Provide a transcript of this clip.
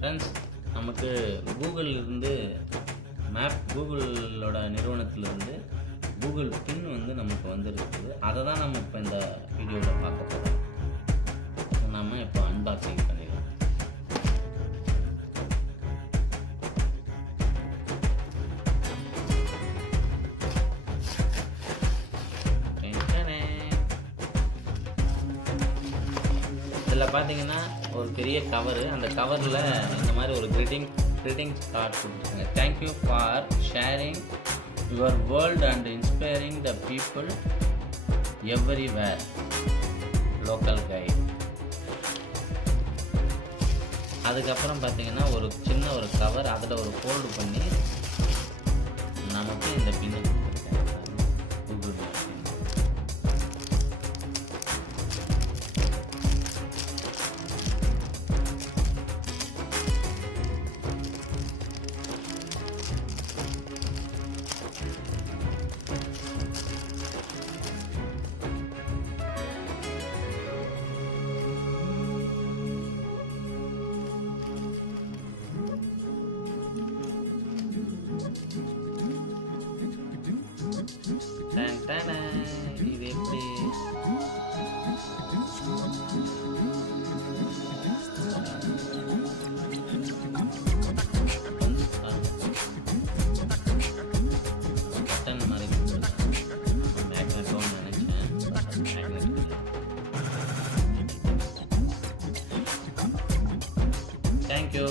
Friends, நமக்கு கூகுளிலிருந்து கூகுளோட நிறுவனத்திலிருந்து Google பின் வந்து நமக்கு வந்துருக்குது. அதை தான் நம்ம இப்போ இந்த வீடியோவில் பார்க்க போகிறோம். நம்ம இப்போ அன்பாக்சிங் பண்ணிடலாம். இதில் பார்த்தீங்கன்னா ஒரு பெரிய கவரு, அந்த கவரில் இந்த மாதிரி ஒரு greeting கார்டு கொடுத்துருக்காங்க. Thank you for sharing your world and inspiring the people everywhere, local guide. அதுக்கப்புறம் பார்த்தீங்கன்னா ஒரு சின்ன ஒரு கவர், அதில் ஒரு ஃபோல்டு பண்ணி நமக்கு இந்த பின்னு கொடுத்துருக்காங்க. கூகுள் பின். இது எப்படி பட்டன் மாதிரி மேக்னெட்டோன்னு நினைச்சேன். மேக்னெட். தேங்க்யூ.